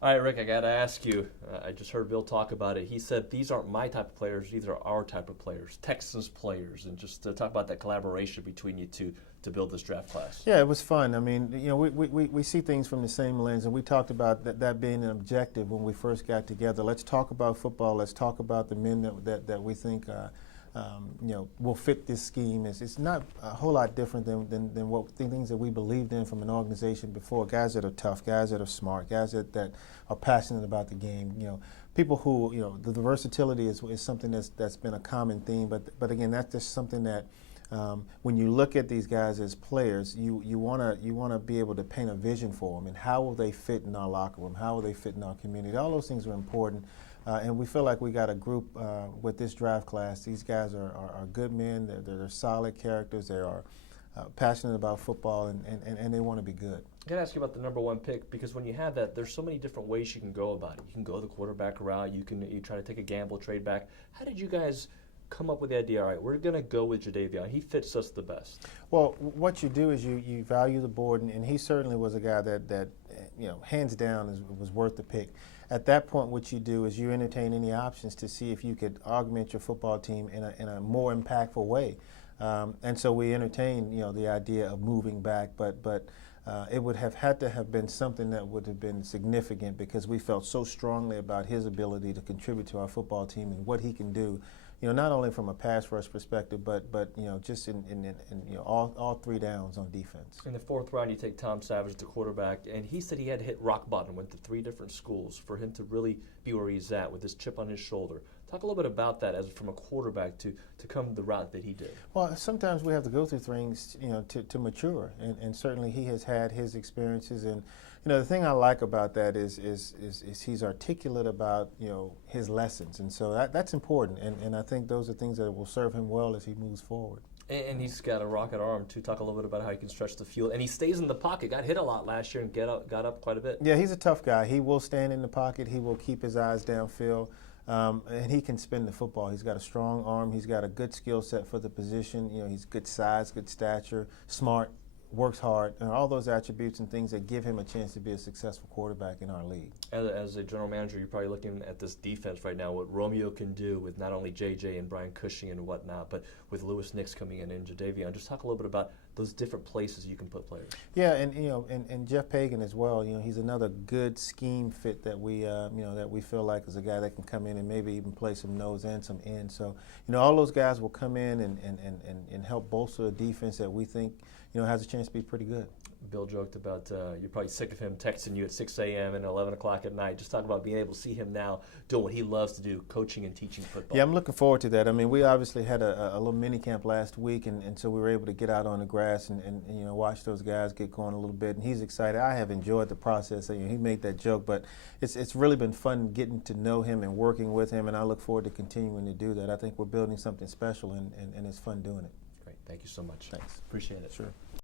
All right, Rick, I got to ask you. I just heard Bill talk about it. He said these aren't my type of players; these are our type of players, Texans players, and just to talk about that collaboration between you two to build this draft class. Yeah, it was fun. I mean, we see things from the same lens, and we talked about that being an objective when we first got together. Let's talk about football. Let's talk about the men that we think will fit this scheme. It's not a whole lot different than what the things that we believed in from an organization before. Guys that are tough, guys that are smart, guys that are passionate about the game. People who the versatility is something that's been a common theme. But again, that's just something that. When you look at these guys as players, you wanna be able to paint a vision for them, and how will they fit in our locker room? How will they fit in our community? All those things are important, and we feel like we got a group with this draft class. These guys are good men. They're solid characters. They are passionate about football, and they want to be good. I got to ask you about the number one pick, because when you have that, there's so many different ways you can go about it. You can go the quarterback route. You try to take a gamble, trade back. How did you guys come up with the idea, all right, we're going to go with Jadeveon. He fits us the best? Well, what you do is you value the board, and he certainly was a guy that hands down was worth the pick. At that point, what you do is you entertain any options to see if you could augment your football team in a more impactful way. And so we entertained, the idea of moving back, but it would have had to have been something that would have been significant, because we felt so strongly about his ability to contribute to our football team and what he can do. Not only from a pass rush perspective, but just in all three downs on defense. In the fourth round, you take Tom Savage, the quarterback, and he said he had to hit rock bottom, went to 3 different schools for him to really be where he's at with this chip on his shoulder. Talk a little bit about that as from a quarterback to come the route that he did. Well, sometimes we have to go through things, to mature, and certainly he has had his experiences. And the thing I like about that is he's articulate about his lessons, and so that's important. And I think those are things that will serve him well as he moves forward. And he's got a rocket arm to talk a little bit about how he can stretch the field. And he stays in the pocket. Got hit a lot last year and got up quite a bit. Yeah, he's a tough guy. He will stand in the pocket. He will keep his eyes downfield. And he can spin the football. He's got a strong arm. He's got a good skill set for the position. He's good size, good stature, smart, works hard, and all those attributes and things that give him a chance to be a successful quarterback in our league. As a general manager, you're probably looking at this defense right now, what Romeo can do with not only J.J. and Brian Cushing and whatnot, but with Lewis Nix coming in and Jadeveon. Just talk a little bit about those different places you can put players. Yeah, and Jeff Pagan as well. He's another good scheme fit that we feel like is a guy that can come in and maybe even play some nose and some end. So all those guys will come in and help bolster a defense that we think has a chance to be pretty good. Bill joked about you're probably sick of him texting you at 6 a.m. and 11 o'clock at night. Just talk about being able to see him now doing what he loves to do, coaching and teaching football. Yeah, I'm looking forward to that. I mean, we obviously had a little mini camp last week, and so we were able to get out on the grass and watch those guys get going a little bit. And he's excited. I have enjoyed the process. He made that joke, but it's really been fun getting to know him and working with him, and I look forward to continuing to do that. I think we're building something special, and it's fun doing it. Great. Thank you so much. Thanks. Appreciate it. Sure.